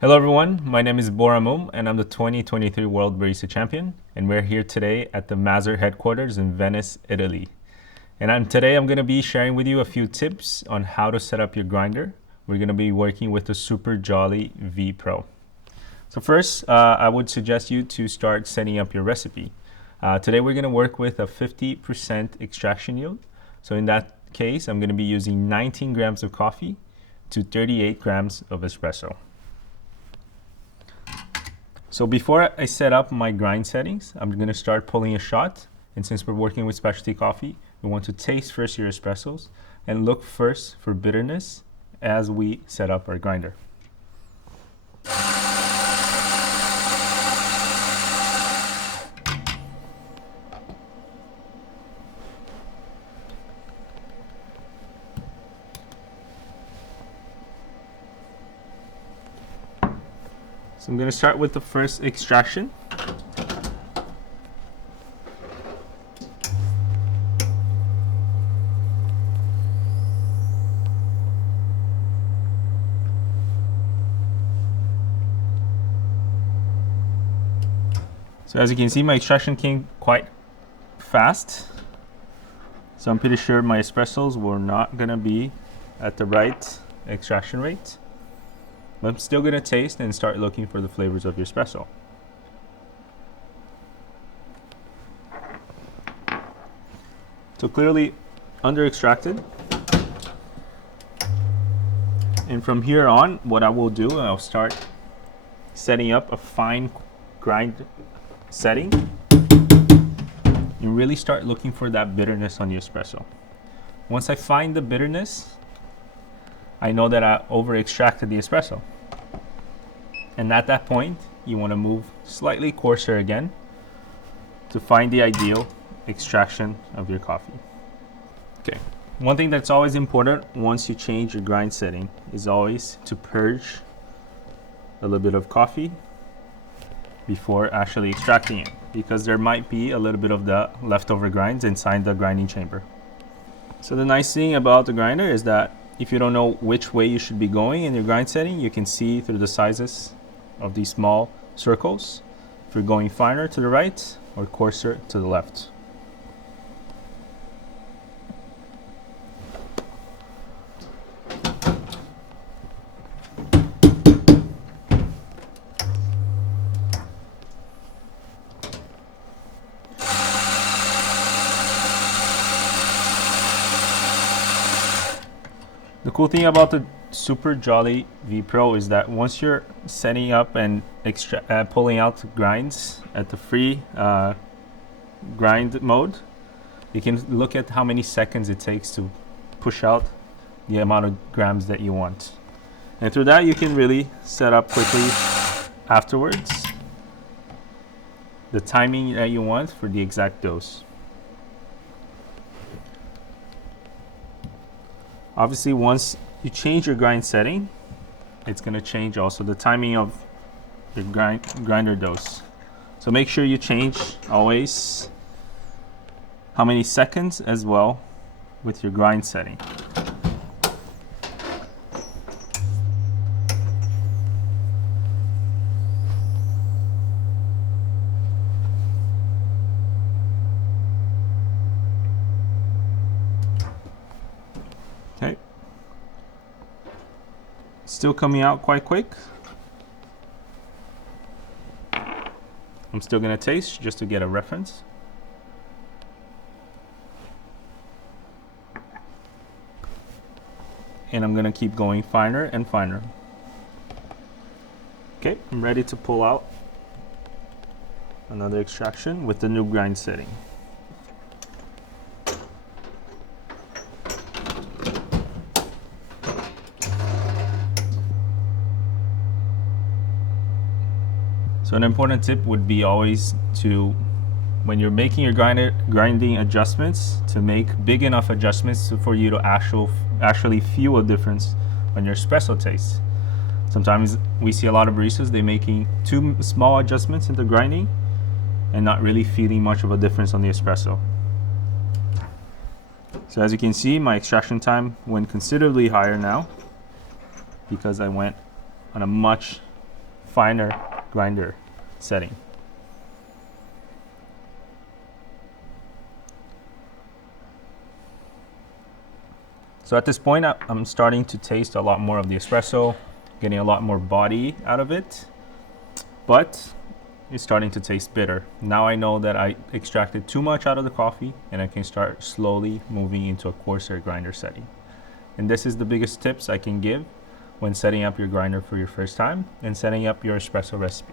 Hello everyone, my name is Boram and I'm the 2023 World Barista Champion, and we're here today at the Mazzer headquarters in Venice, Italy. And today I'm going to be sharing with you a few tips on how to set up your grinder. We're going to be working with the Super Jolly V Pro. So first, I would suggest you to start setting up your recipe. Today we're going to work with a 50% extraction yield. So in that case, I'm going to be using 19 grams of coffee to 38 grams of espresso. So before I set up my grind settings, I'm going to start pulling a shot. And since we're working with specialty coffee, we want to taste first your espressos and look first for bitterness as we set up our grinder. So I'm going to start with the first extraction. So as you can see, my extraction came quite fast. So I'm pretty sure my espressos were not going to be at the right extraction rate. But I'm still going to taste and start looking for the flavors of your espresso. So clearly under extracted. And from here on, what I will do, I'll start setting up a fine grind setting and really start looking for that bitterness on your espresso. Once I find the bitterness, I know that I over extracted the espresso. And at that point, you want to move slightly coarser again to find the ideal extraction of your coffee. Okay. One thing that's always important once you change your grind setting is always to purge a little bit of coffee before actually extracting it, because there might be a little bit of the leftover grinds inside the grinding chamber. So the nice thing about the grinder is that if you don't know which way you should be going in your grind setting, you can see through the sizes of these small circles if you're going finer to the right or coarser to the left. The cool thing about the Super Jolly V Pro is that once you're setting up and pulling out grinds at the free grind mode, you can look at how many seconds it takes to push out the amount of grams that you want. And through that, you can really set up quickly afterwards the timing that you want for the exact dose. Obviously, once you change your grind setting, it's going to change also the timing of your grinder dose. So make sure you change always how many seconds as well with your grind setting. Okay. Still coming out quite quick. I'm still going to taste just to get a reference. And I'm going to keep going finer and finer. Okay, I'm ready to pull out another extraction with the new grind setting. So an important tip would be always to, when you're making your grinding adjustments, to make big enough adjustments for you to actually feel a difference on your espresso taste. Sometimes we see a lot of baristas, they're making too small adjustments in the grinding and not really feeling much of a difference on the espresso. So as you can see, my extraction time went considerably higher now because I went on a much finer grinder setting. So at this point, I'm starting to taste a lot more of the espresso, getting a lot more body out of it, but it's starting to taste bitter. Now I know that I extracted too much out of the coffee, and I can start slowly moving into a coarser grinder setting. And this is the biggest tips I can give when setting up your grinder for your first time and setting up your espresso recipe.